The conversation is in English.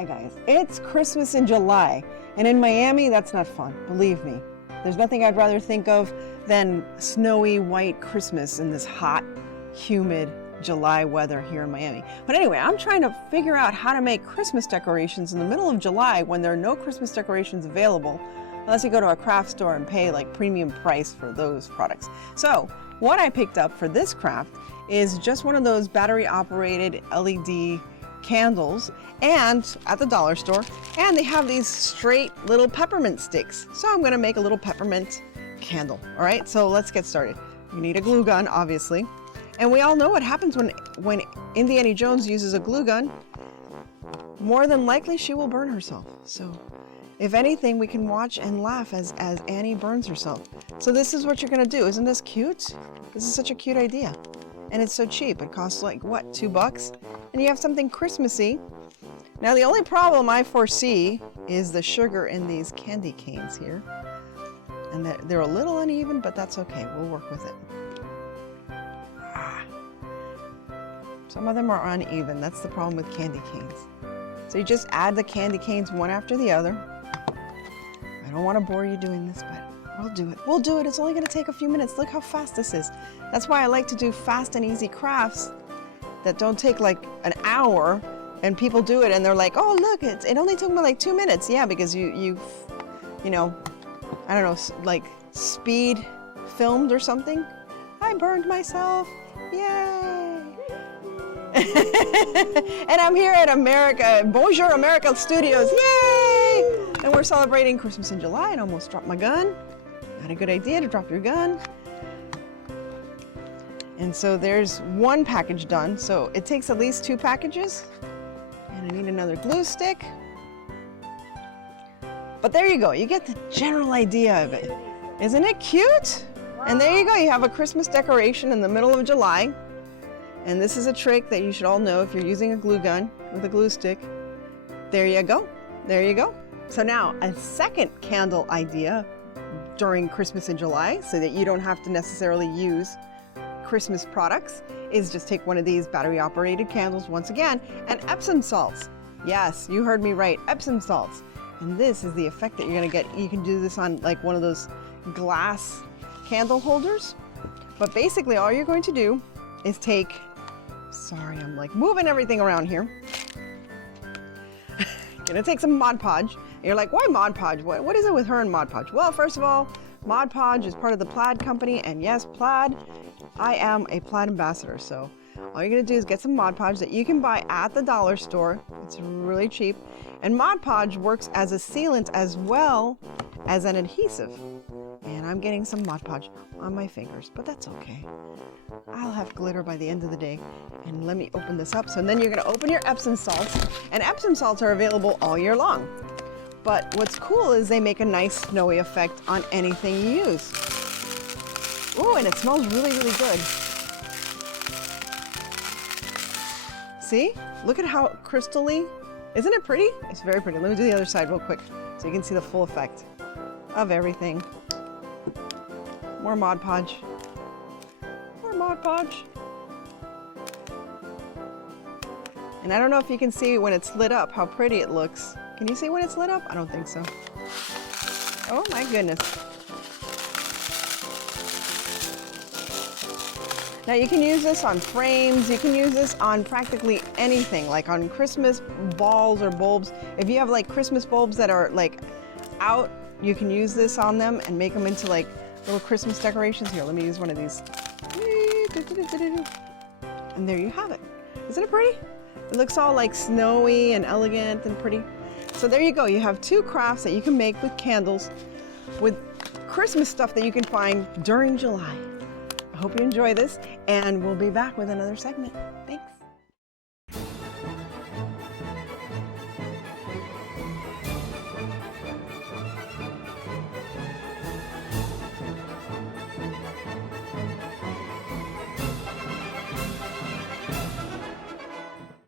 Hi guys, it's Christmas in July, and in Miami that's not fun, believe me. There's nothing I'd rather think of than snowy white Christmas in this hot, humid July weather here in Miami. But anyway, I'm trying to figure out how to make Christmas decorations in the middle of July when there are no Christmas decorations available, unless you go to a craft store and pay like premium price for those products. So what I picked up for this craft is just one of those battery operated LED candles, and at the dollar store, and they have these straight little peppermint sticks. So I'm going to make a little peppermint candle. All right, so let's get started. You need a glue gun, obviously, and we all know what happens when Indiana Jones uses a glue gun. More than likely she will burn herself. So if anything, we can watch and laugh as Annie burns herself. So this is what you're going to do. Isn't this cute? This is such a cute idea. And it's so cheap. It costs like, what, $2? And you have something Christmassy. Now the only problem I foresee is the sugar in these candy canes here. And they're a little uneven, but that's okay. We'll work with it. Some of them are uneven. That's the problem with candy canes. So you just add the candy canes one after the other. I don't want to bore you doing this, but we'll do it. We'll do it. It's only going to take a few minutes. Look how fast this is. That's why I like to do fast and easy crafts that don't take like an hour, and people do it and they're like, oh, look, it only took me like 2 minutes. Yeah, because you know, I don't know, like speed filmed or something. I burned myself. Yay. And I'm here at Bonjour America Studios. Yay! And we're celebrating Christmas in July, and almost dropped my gun. Not a good idea to drop your gun. And so there's one package done. So it takes at least 2 packages. And I need another glue stick. But there you go. You get the general idea of it. Isn't it cute? Wow. And there you go. You have a Christmas decoration in the middle of July. And this is a trick that you should all know if you're using a glue gun with a glue stick. There you go. There you go. So now a second candle idea during Christmas in July, so that you don't have to necessarily use Christmas products, is just take one of these battery operated candles once again, and Epsom salts. Yes, you heard me right, Epsom salts. And this is the effect that you're gonna get. You can do this on like one of those glass candle holders. But basically all you're going to do is take, sorry, I'm like moving everything around here. Gonna take some Mod Podge. And you're like, why Mod Podge? What is it with her and Mod Podge? Well, first of all, Mod Podge is part of the Plaid company, and yes, Plaid, I am a Plaid ambassador. So all you're gonna do is get some Mod Podge that you can buy at the dollar store. It's really cheap. And Mod Podge works as a sealant as well as an adhesive. And I'm getting some Mod Podge on my fingers, but that's okay. I'll have glitter by the end of the day. And let me open this up. So then you're gonna open your Epsom salts, and Epsom salts are available all year long. But what's cool is they make a nice snowy effect on anything you use. Ooh, and it smells really, really good. See? Look at how crystally. Isn't it pretty? It's very pretty. Let me do the other side real quick so you can see the full effect of everything. More Mod Podge. More Mod Podge. And I don't know if you can see when it's lit up how pretty it looks. Can you see when it's lit up? I don't think so. Oh my goodness. Now you can use this on frames, you can use this on practically anything, like on Christmas balls or bulbs. If you have like Christmas bulbs that are like out, you can use this on them and make them into like little Christmas decorations. Here, let me use one of these. And there you have it. Isn't it pretty? It looks all like snowy and elegant and pretty. So there you go. You have 2 crafts that you can make with candles, with Christmas stuff that you can find during July. I hope you enjoy this, and we'll be back with another segment. Thanks.